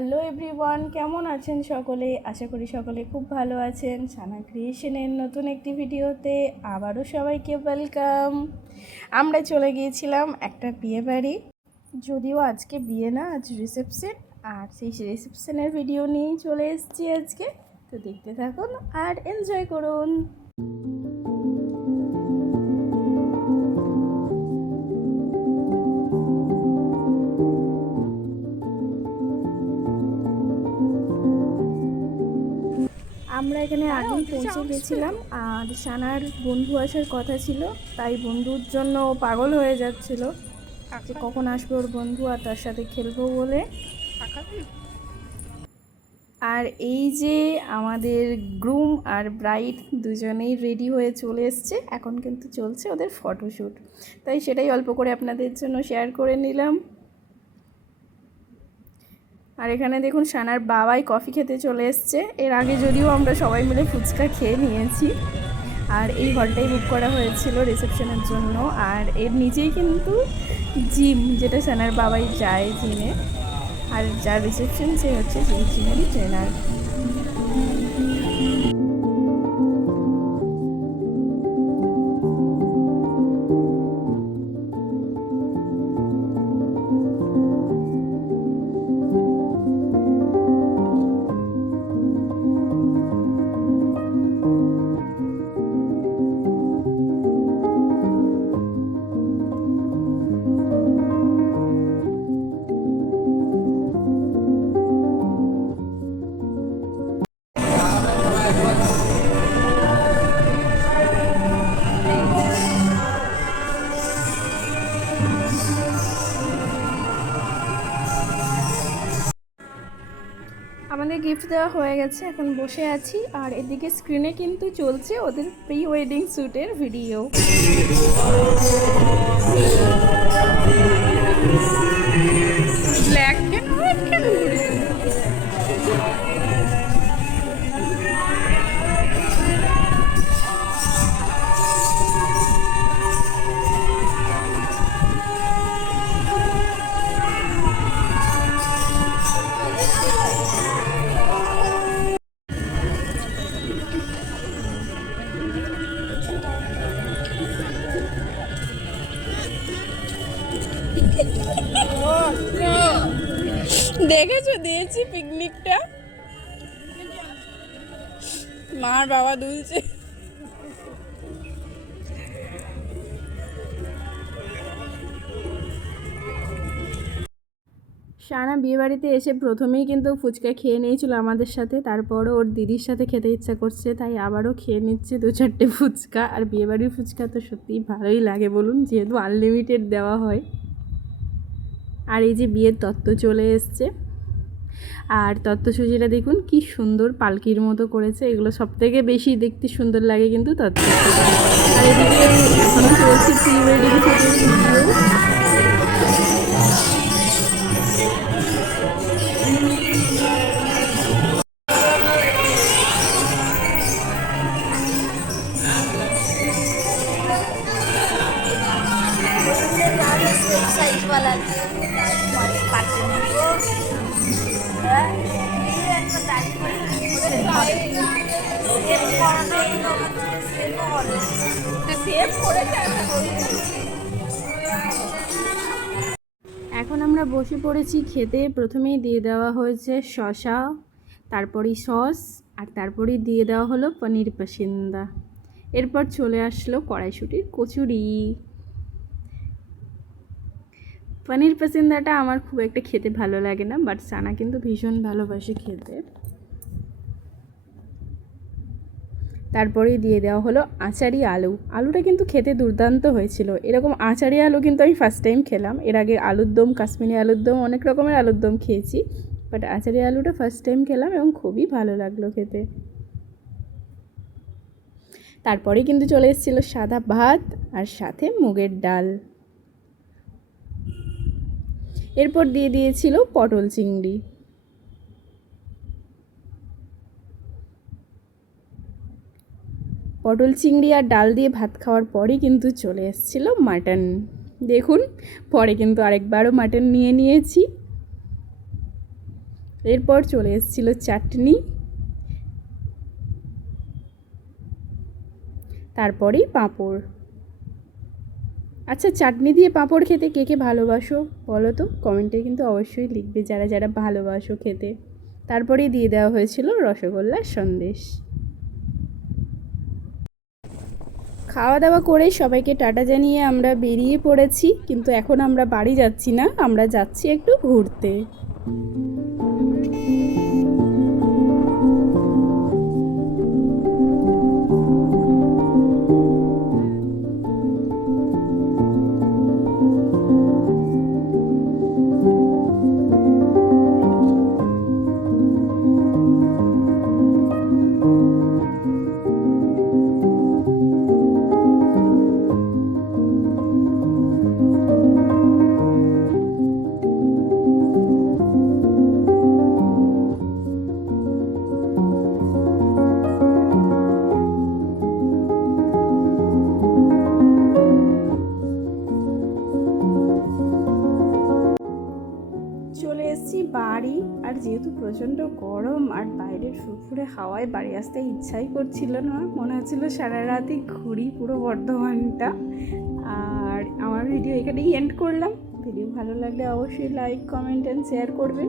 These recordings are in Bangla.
হ্যালো এভরিওয়ান, কেমন আছেন সকলে? আশা করি সকলে খুব ভালো আছেন। সানা ক্রিয়েশনের নতুন একটি ভিডিওতে আবারও সবাইকে ওয়েলকাম। আমরা চলে গিয়েছিলাম একটা বিয়ে বাড়ি, যদিও আজকে বিয়ে না, আজ রিসেপশন। আর সেই রিসেপশনের ভিডিও নিয়েই চলে এসেছি আজকে। তো দেখতে থাকুন আর এনজয় করুন। আমরা এখানে আগেই পৌঁছে গেছিলাম, আর সানার বন্ধু আসার কথা ছিল, তাই বন্ধুর জন্য পাগল হয়ে যাচ্ছিল যে কখন আসবে ওর বন্ধু আর তার সাথে খেলবো বলে। আর এই যে আমাদের গ্রুম আর ব্রাইড দুজনেই রেডি হয়ে চলে এসছে। এখন কিন্তু চলছে ওদের ফটোশ্যুট, তাই সেটাই অল্প করে আপনাদের জন্য শেয়ার করে নিলাম। আর এখানে দেখুন সানার বাবাই কফি খেতে চলে এসছে। এর আগে যদিও আমরা সবাই মিলে ফুচকা খেয়ে নিয়েছি। আর এই হলটাই বুক করা হয়েছিল রিসেপশনের জন্য। আর এর নিচেই কিন্তু জিম, যেটা সানার বাবাই যায় জিমে। আর যার রিসেপশন সে হচ্ছে জিমেরই ট্রেনার। আমাদের গিফট দেওয়া হয়ে গেছে, এখন বসে আছি। আর এদিকে স্ক্রিনে কিন্তু চলছে ওদের প্রি ওয়েডিং শ্যুটের ভিডিও। ব্ল্যাক এন্ড হোয়াইট কেন? দেখেছো, দিয়েছি পিকনিকটা, মার বাবা দুলছে। সানা বিয়েবাড়িতে এসে প্রথমেই কিন্তু ফুচকা খেয়ে নিয়েছিল আমাদের সাথে, তারপরও ওর দিদির সাথে খেতে ইচ্ছা করছে, তাই আবারও খেয়ে নিচ্ছে 2-4টে ফুচকা। আর বিয়েবাড়ির ফুচকা তো সত্যিই ভালোই লাগে বলুন, যেহেতু আনলিমিটেড দেওয়া হয়। আর এই যে বিয়ের তত্ত্ব চলে এসছে, আর তত্ত্বসূচিটা দেখুন কি সুন্দর পালকির মতো করেছে। এগুলো সবথেকে বেশি দেখতে সুন্দর লাগে কিন্তু তত্ত্ব। আর এদিকে এখনও চলছে প্রি ওয়েডিং শুটের ভিডিও। এখন আমরা বসে পড়েছি খেতে। প্রথমেই দিয়ে দেওয়া হয়েছে শসা, তারপরেই সস, আর তারপরেই দিয়ে দেওয়া হলো পনির পাসিন্দা। এরপর চলে আসলো কড়াইশুঁটির কচুরি। পনির পাসিন্দাটা আমার খুব একটা খেতে ভালো লাগে না, বাট সানা কিন্তু ভীষণ ভালোবাসে খেতে। তারপরেই দিয়ে দেওয়া হলো আচারি আলু। আলুটা কিন্তু খেতে দুর্দান্ত হয়েছিল। এরকম আচারি আলু কিন্তু আমি ফার্স্ট টাইম খেলাম। এর আগে আলুর দম, কাশ্মীরি আলুর দম, অনেক রকমের আলুর দম খেয়েছি, বাট আচারি আলুটা ফার্স্ট টাইম খেলাম এবং খুবই ভালো লাগলো খেতে। তারপরেই কিন্তু চলে এসেছিলো সাদা ভাত আর সাথে মুগের ডাল। এরপর দিয়ে দিয়েছিল পটল চিংড়ি। পটল চিংড়ি আর ডাল দিয়ে ভাত খাওয়ার পরই কিন্তু চলে এসেছিল মাটন। দেখুন, পরে কিন্তু আরেকবারও মাটন নিয়ে নিয়েছি। এরপর চলে এসেছিলো চাটনি, তারপরেই পাঁপড়। আচ্ছা, চাটনি দিয়ে পাঁপড় খেতে কে কে ভালোবাসো বলো তো, কমেন্টে কিন্তু অবশ্যই লিখবে যারা যারা ভালোবাসো খেতে। তারপরেই দিয়ে দেওয়া হয়েছিল রসগোল্লার সন্দেশ। খাওয়া দাওয়া করে সবাইকে টাটা জানিয়ে আমরা বেরিয়ে পড়েছি, কিন্তু এখন আমরা বাড়ি যাচ্ছি না, আমরা যাচ্ছি একটু ঘুরতে। চলে এসেছি বাড়ি, আর যেহেতু প্রচণ্ড গরম আর বাইরের ফুরফুরে হাওয়ায় বাড়ি আসতে ইচ্ছাই করছিল না, মনে হচ্ছিল সারা রাতই ঘুরি পুরো বর্ধমানটা। আর আমার ভিডিও এখানেই এন্ড করলাম। ভিডিও ভালো লাগলে অবশ্যই লাইক, কমেন্ট অ্যান্ড শেয়ার করবেন।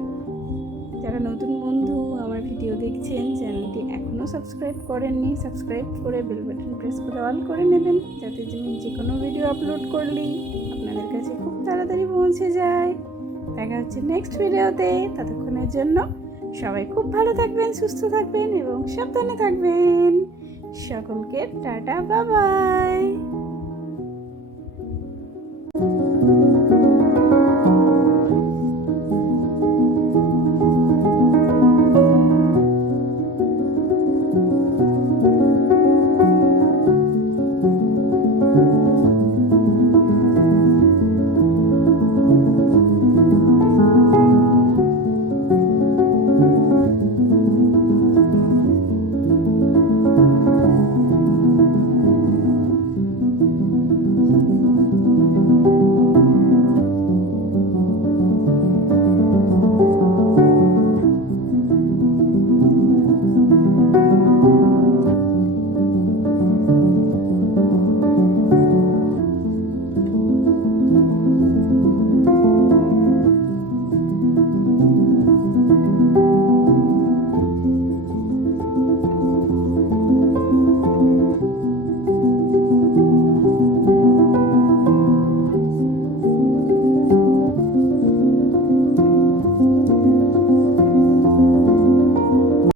যারা নতুন বন্ধু আমার ভিডিও দেখছেন, চ্যানেলটি এখনও সাবস্ক্রাইব করেননি, সাবস্ক্রাইব করে বেল বাটন প্রেস করে অল করে নেবেন, যাতে যে কোনো ভিডিও আপলোড করলেই আপনাদের কাছে খুব তাড়াতাড়ি পৌঁছে যায়। দেখা হচ্ছে নেক্সট ভিডিওতে। ততক্ষণের জন্য সবাই খুব ভালো থাকবেন, সুস্থ থাকবেন এবং সাবধানে থাকবেন। সকলকে টাটা, বাই বাই।